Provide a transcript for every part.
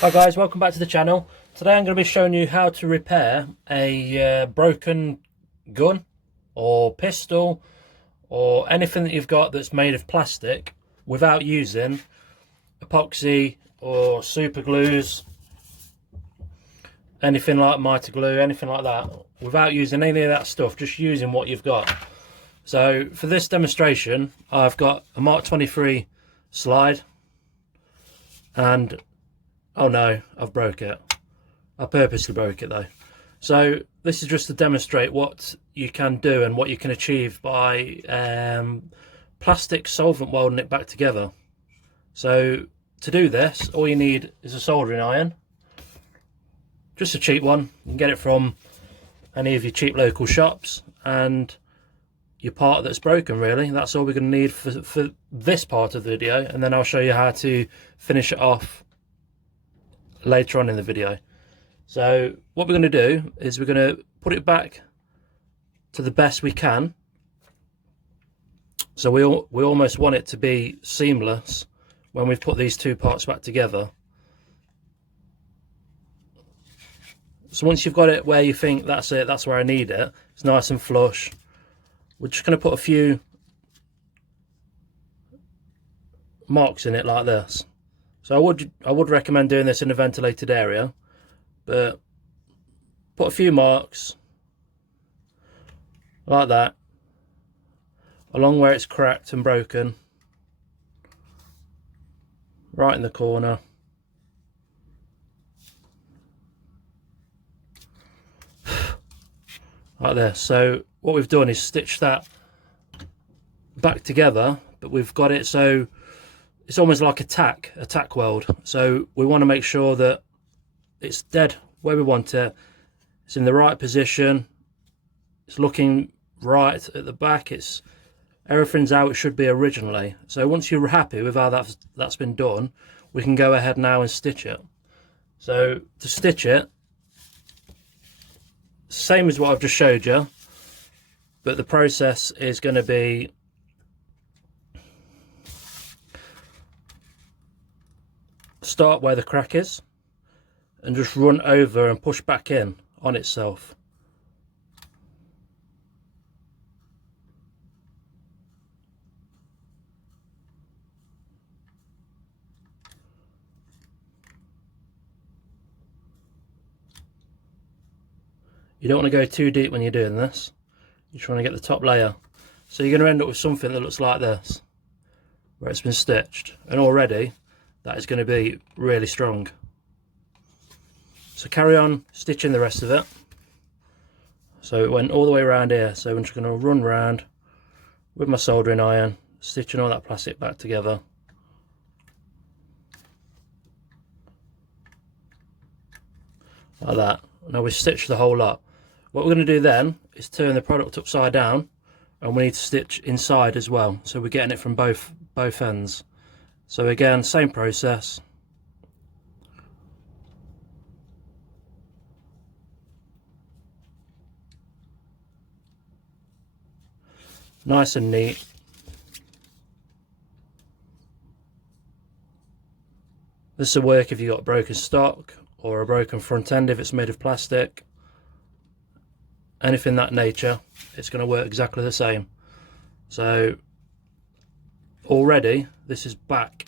Hi guys, welcome back to the channel. Today I'm going to be showing you how to repair a broken gun or pistol or anything that you've got that's made of plastic without using epoxy or super glues, anything like mitre glue, anything like that, without using any of that stuff, just using what you've got. So for this demonstration I've got a Mark 23 slide and oh no, I've broke it. I purposely broke it though. So this is just to demonstrate what you can do and what you can achieve by plastic solvent welding it back together. So to do this, all you need is a soldering iron. Just a cheap one. You can get it from any of your cheap local shops, and your part that's broken, really. That's all we're going to need for this part of the video, and then I'll show you how to finish it off later on in the video. So what we're going to do is we're going to put it back to the best we can. So we almost want it to be seamless when we've put these two parts back together. So once you've got it where you think that's it, that's where I need it, it's nice and flush, we're just going to put a few marks in it like this. So I would recommend doing this in a ventilated area, but put a few marks like that along where it's cracked and broken, right in the corner, like this. So what we've done is stitched that back together, but we've got it so it's almost like a tack weld. So we want to make sure that it's dead where we want it, it's in the right position, it's looking right at the back, it's everything's how it should be originally. So once you're happy with how that's been done, we can go ahead now and stitch it. So to stitch it, same as what I've just showed you, but the process is going to be start where the crack is and just run over and push back in on itself. You don't want to go too deep when you're doing this. You're trying to get the top layer. So you're going to end up with something that looks like this, where it's been stitched, and already that is going to be really strong. So carry on stitching the rest of it. So it went all the way around here, so I'm just going to run round with my soldering iron, stitching all that plastic back together. Like that. Now we've stitched the whole lot. What we're going to do then is turn the product upside down, and we need to stitch inside as well, so we're getting it from both ends. So again, same process. Nice and neat. This will work if you've got broken stock or a broken front end if it's made of plastic. Anything that nature, it's going to work exactly the same. So already this is back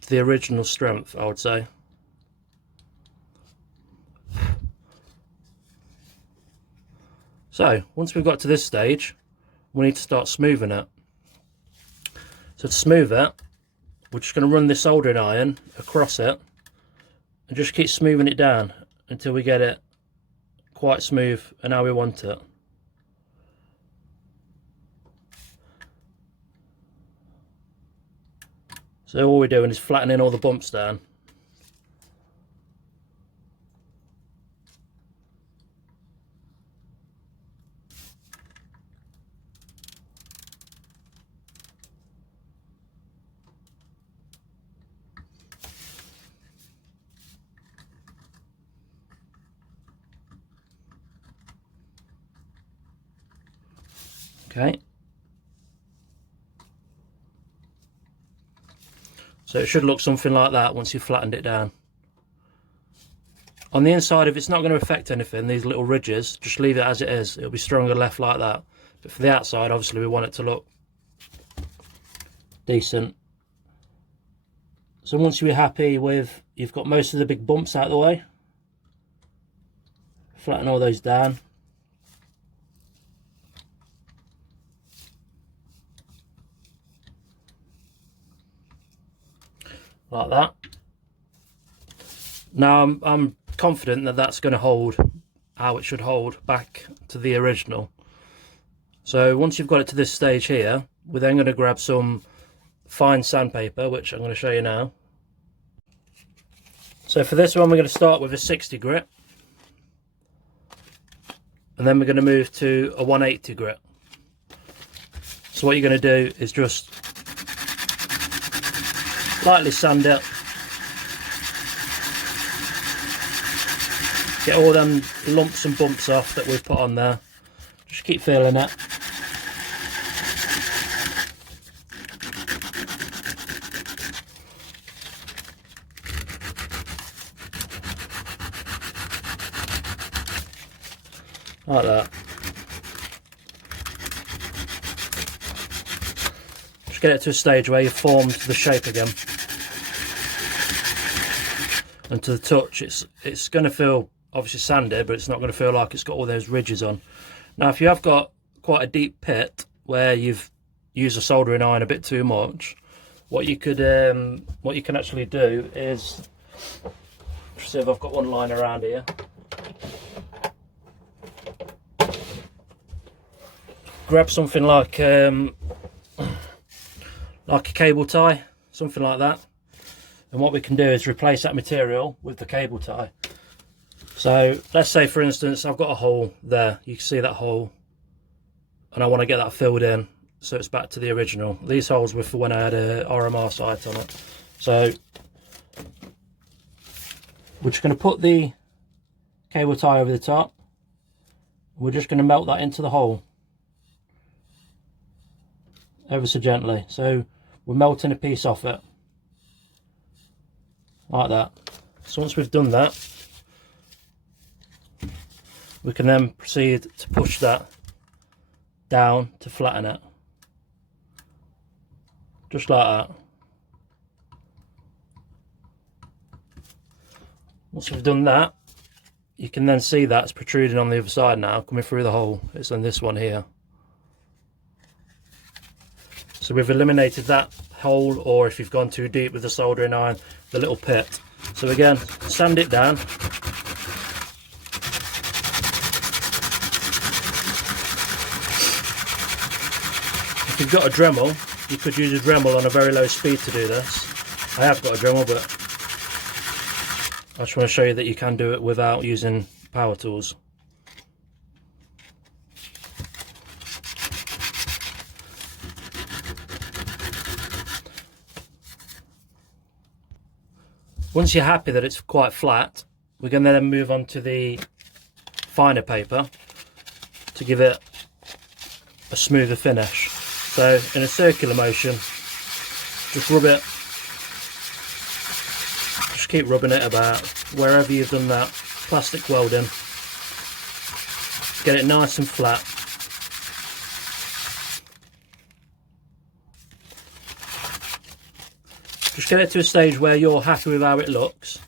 to the original strength, I would say. So once we've got to this stage, we need to start smoothing it. So to smooth it, we're just going to run this soldering iron across it and just keep smoothing it down until we get it quite smooth and how we want it. So all we're doing is flattening all the bumps down. Okay. So it should look something like that once you've flattened it down. On the inside, if it's not going to affect anything, these little ridges, just leave it as it is. It'll be stronger left like that. But for the outside, obviously we want it to look decent. So once you're happy with, you've got most of the big bumps out of the way, flatten all those down. Like that. Now I'm confident that that's going to hold how it should hold back to the original. So once you've got it to this stage here, we're then going to grab some fine sandpaper, which I'm going to show you now. So for this one, we're going to start with a 60 grit, and then we're going to move to a 180 grit. So what you're going to do is just lightly sand it, get all them lumps and bumps off that we've put on there. Just keep feeling it. Like that. Just get it to a stage where you've formed the shape again. And to the touch, it's going to feel obviously sandy, but it's not going to feel like it's got all those ridges on. Now, if you have got quite a deep pit where you've used a soldering iron a bit too much, what you can actually do is, see if I've got one line around here. Grab something like a cable tie, something like that. And what we can do is replace that material with the cable tie. So let's say, for instance, I've got a hole there. You can see that hole, and I want to get that filled in so it's back to the original. These holes were for when I had a RMR sight on it. So we're just going to put the cable tie over the top. We're just going to melt that into the hole ever so gently. So we're melting a piece off it like that. So once we've done that, we can then proceed to push that down to flatten it, just like that. Once we've done that, you can then see that it's protruding on the other side now, coming through the hole. It's on this one here. So we've eliminated that hole, or if you've gone too deep with the soldering iron, the little pit. So again, sand it down. If you've got a Dremel, you could use a Dremel on a very low speed to do this. I have got a Dremel, but I just want to show you that you can do it without using power tools. Once you're happy that it's quite flat, we're going to then move on to the finer paper to give it a smoother finish. So in a circular motion, just rub it, just keep rubbing it about wherever you've done that plastic welding. Get it nice and flat. Just get it to a stage where you're happy with how it looks.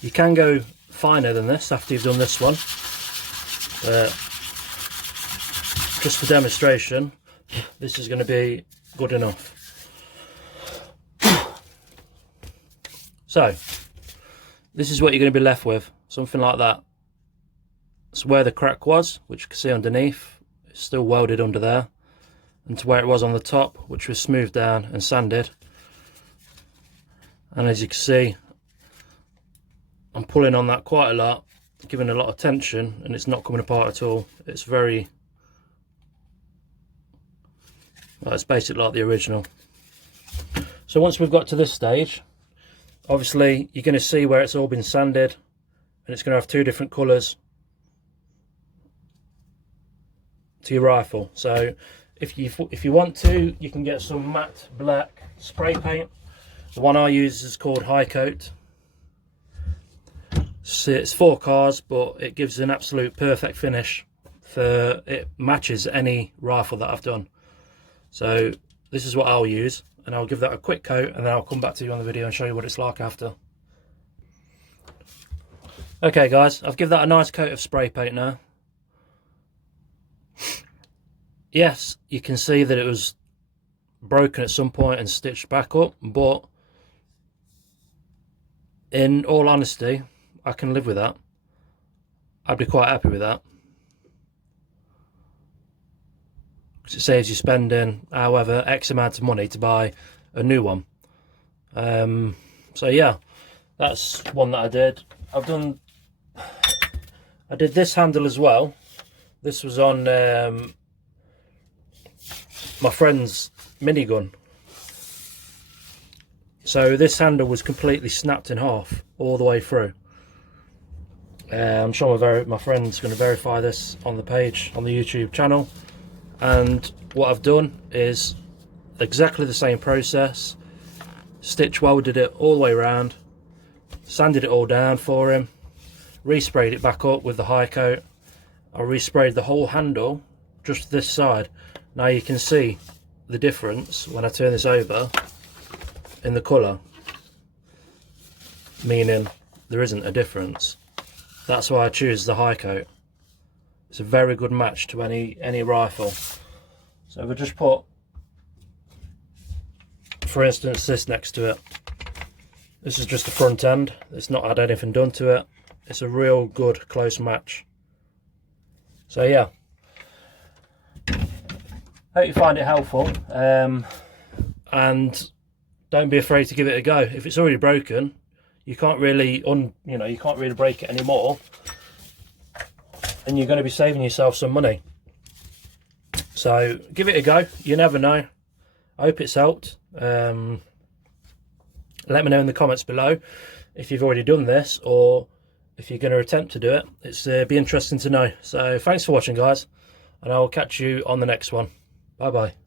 You can go finer than this after you've done this one. Just for demonstration, this is going to be good enough. So, this is what you're going to be left with, something like that. That's where the crack was, which you can see underneath. It's still welded under there, and to where it was on the top, which was smoothed down and sanded. And as you can see, I'm pulling on that quite a lot, giving a lot of tension, and it's not coming apart at all. It's very, well, it's basically like the original. So once we've got to this stage, obviously you're going to see where it's all been sanded, and it's going to have two different colours. to your rifle. So if you want to, you can get some matte black spray paint. The one I use is called High Coat. So it's 4 cars, but it gives an absolute perfect finish. It matches any rifle that I've done. So this is what I'll use, and I'll give that a quick coat, and then I'll come back to you on the video and show you what it's like after. Okay guys, I've given that a nice coat of spray paint now. Yes, you can see that it was broken at some point and stitched back up, but in all honesty, I can live with that. I'd be quite happy with that. Because it saves you spending, however, X amount of money to buy a new one. So yeah, that's one that I did. I did this handle as well. This was on my friend's minigun. So this handle was completely snapped in half all the way through. I'm sure my friend's going to verify this on the page, on the YouTube channel. And what I've done is exactly the same process. Stitch welded it all the way around, sanded it all down for him, resprayed it back up with the high coat. I resprayed the whole handle, just this side. Now you can see the difference when I turn this over in the colour, meaning there isn't a difference. That's why I choose the high coat. It's a very good match to any rifle. So if I just put, for instance, this next to it, this is just the front end. It's not had anything done to it. It's a real good close match. So yeah, hope you find it helpful, and don't be afraid to give it a go. If it's already broken, you can't really you can't really break it anymore, and you're going to be saving yourself some money. So give it a go. You never know. I hope it's helped. Let me know in the comments below if you've already done this, or if you're going to attempt to do it. It's be interesting to know. So thanks for watching guys, and I will catch you on the next one. Bye bye.